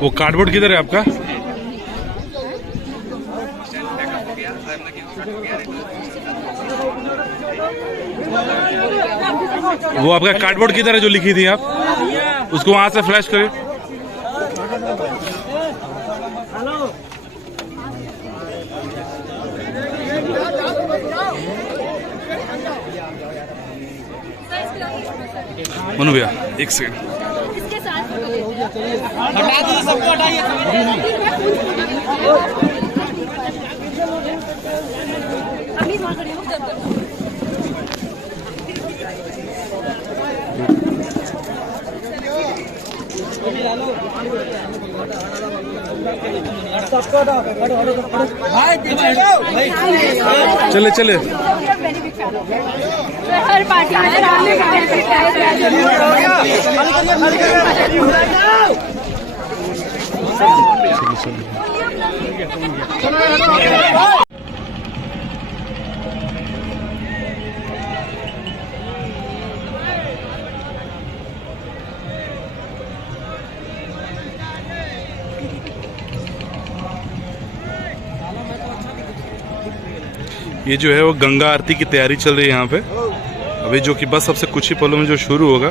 वो कार्डबोर्ड किधर है आपका? वो आपका कार्डबोर्ड किधर है जो लिखी थी आप? उसको वहां से फ्लैश करें। मनु भैया एक सेकंड। हटा दीजिए, सबको हटाइए। चले चले हर पार्टी ये जो है वो गंगा आरती की तैयारी चल रही है यहाँ पे अभी, जो कि बस सबसे कुछ ही पलों में जो शुरू होगा।